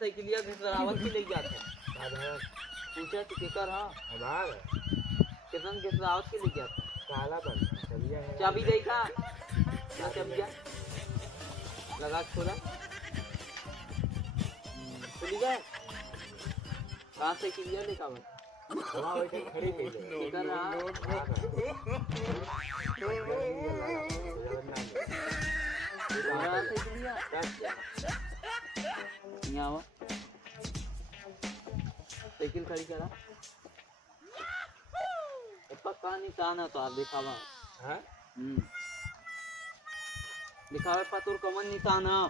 साइकिलिया घिसरावत की ले जाते पूछा तो केकर हां हमार कितन घिसरावत की ले जाते काला बन चाबी देखा ना चाबिया लगा खोला खुली गए कहां से किलिया लेका बन हवा वैसे खड़ी कई केकर रहा से किलिया यहाँ साइकिल खड़ी करा पक्का निशान है तो आप दिखावा है दिखावे पतुर कमन निशान है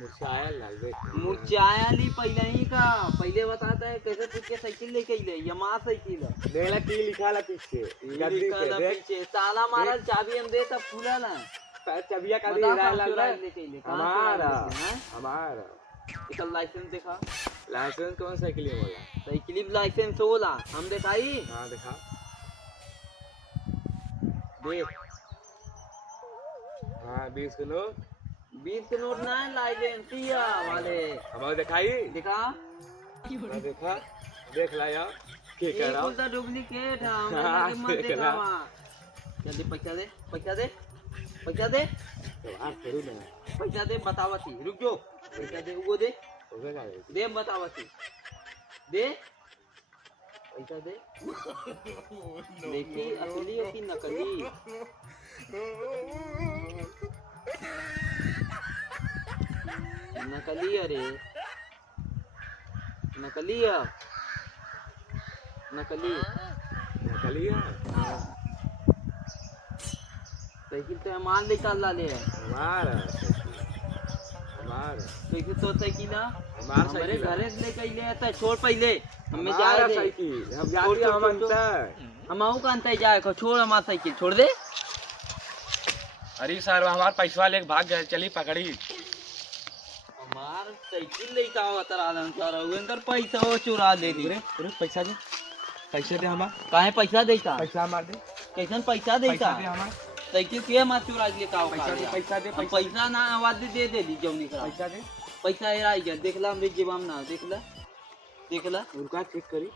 मुरझाया ली पहले ही का पहले बताता है कैसे पूछ के साइकिल लेके ले यमा साइकिल देखला की लिखा ला पीछे गद्दी पे पीछे ताला मारा चाबी हम दे तब खुला ना चाबिया का दे हमारा हमारा इसका लाइसेंस देखा लाइसेंस कौन साइकिल है बोला साइकिल लाइसेंस होला हम दिखाई हां दिखा देख हां 20 किलो 20 किलो ना लाइसेंस या वाले अब दिखाई दिखा देखा देख ला यार के कह रहा हूं ये डुप्लीकेट है हमने मत दिखावा जल्दी पैसा दे पैसा दे पैसा दे तो आज करू ना पैसा दे बतावती रुक जो पैसा दे वो दे दे बतावती दे पैसा दे देखी असली है कि नकली नकली अरे नकली है नकली नकली है साइकिल तो मान निकाल ला ले हमारा साइकिल तो साइकिल हमारे घर ले कहीं ले आता छोड़ पहले हमें जा रहा साइकिल हम जाते हम अंता हम आऊ का अंता जाए को छोड़ हमारा साइकिल छोड़ दे अरे सर हमार पैसा लेके भाग गए चली पकड़ी हमार साइकिल लेके आओ तरालन सर अंदर पैसा वो चुरा ले ली अरे पैसा दे हमार काहे पैसा देता पैसा हमार दे कैसन पैसा देता हमार साइकिल के मत चुरा ले का पैसा दे पैसा ना आवाज दे दी जौनी का पैसा दे पैसा हेराई गया देखला हमरे जेबाम ना देखला उनका चेक करी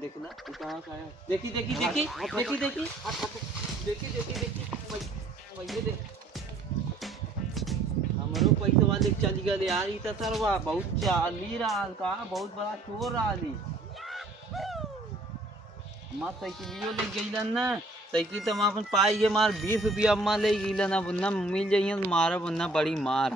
देखला कहां का है देखी देखी देखी देखी देखी देखी देखी देखी वही दे हमरो पैसा वाले चली गए यार ई त सरवा बहुत चाली रहल का बहुत बड़ा चोर रहली मां साइकिलियो ले गइलन ना साइकिल तो अपन पाई के मार 20 रुपया अम्मा ले गइलन अब ना मिल जाइए मारा वरना बड़ी मार